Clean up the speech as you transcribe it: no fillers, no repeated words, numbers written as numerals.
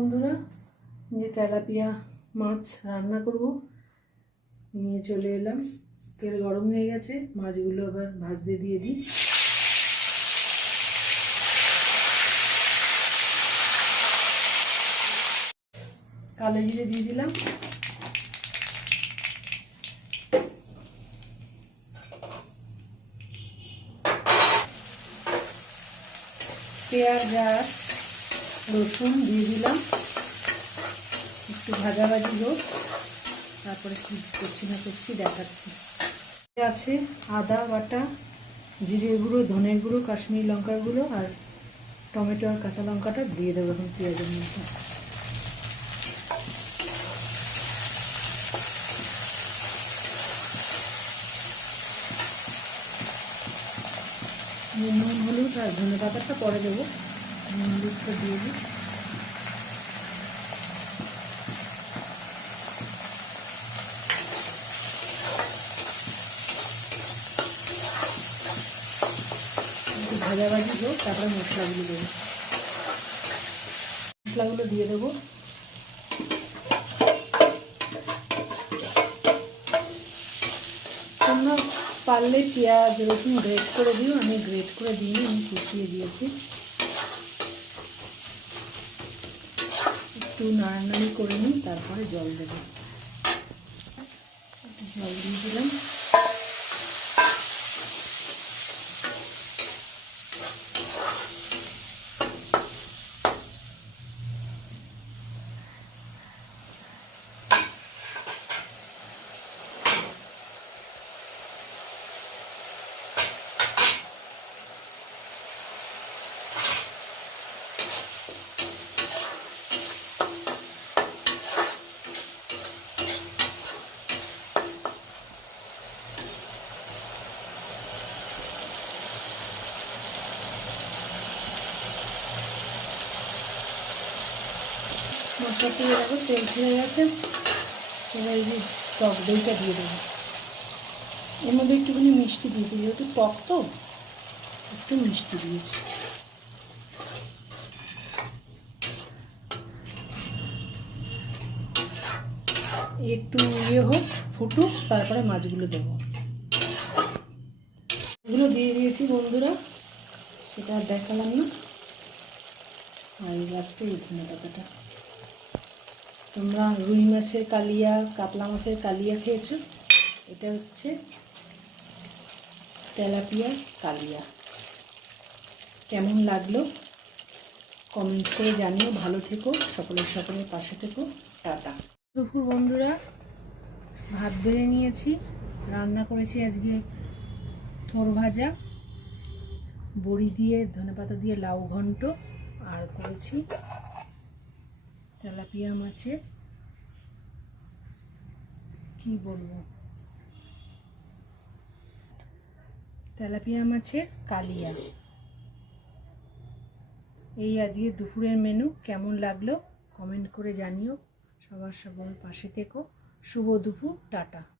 বন্ধুরা, যে তেলাপিয়া মাছ রান্না করব নিয়ে চলে এলাম। তেল গরম হয়ে গেছে, মাছগুলো আবার ভাজতে দিয়ে দিই। কালো জিরে দিয়ে দিলাম, পেঁয়াজ আর রসুন দিয়ে দিলাম, একটু ভাজাভাজি হোক, তারপরে কি করছি না করছি দেখাচ্ছি। আছে আদা বাটা, জিরে গুঁড়ো, ধনের গুঁড়ো, কাশ্মীরি লঙ্কার গুঁড়ো আর টমেটো আর কাঁচা লঙ্কাটা দিয়ে দেবো এখন পেঁয়াজের মধ্যে। নুন হলুদ আর ধনে পাতাটা পরে দেবো, নুন হলুদটা দিয়ে দিই। ভাজাভাজি হোক, তারপরে মশলাগুলো দেবো। মশলাগুলো দিয়ে দেবো। তোমরা পারলে পেঁয়াজ রসুন গ্রেট করে দিও, আমি গ্রেট করে দিইনি, আমি কুচিয়ে দিয়েছি। একটু নাড়ানাড়ি করে নিই, তারপরে জল দেবো। জল দিয়ে দিলাম। মশলা দিয়ে দেখো তেল ছেড়ে গেছে, এবার এই যে টক দইটা দিয়ে দেবো। এর মধ্যে একটুখানি মিষ্টি দিয়েছি, যেহেতু টক তো একটু মিষ্টি দিয়েছি। একটু হোক, ফুটুক, তারপরে মাছগুলো দেবো। এগুলো দিয়ে দিয়েছি বন্ধুরা, সেটা আর দেখালাম না। আর লাস্টে ধনে পাতাটা। তোমরা রুই মাছের কালিয়া, কাতলা মাছের কালিয়া খেয়েছো? এটা হচ্ছে তেলাপিয়ার কালিয়া। কেমন লাগলো কমেন্ট করে জানিও। ভালো থেকো, সকলের পাশে থেকো। টাটা। দুপুর বন্ধুরা, ভাত বেড়ে নিয়েছি, রান্না করেছি আজকে থোর ভাজা, বড়ি দিয়ে ধনেপাতা দিয়ে লাউ ঘন্ট, আর করেছি তেলাপিয়া মাছের কি বলবো, তেলাপিয়া মাছের কালিয়া। এই আজকে দুপুরের মেনু। কেমন লাগলো কমেন্ট করে জানিও। সবার পাশে থেকো। শুভ দুপুর, টাটা।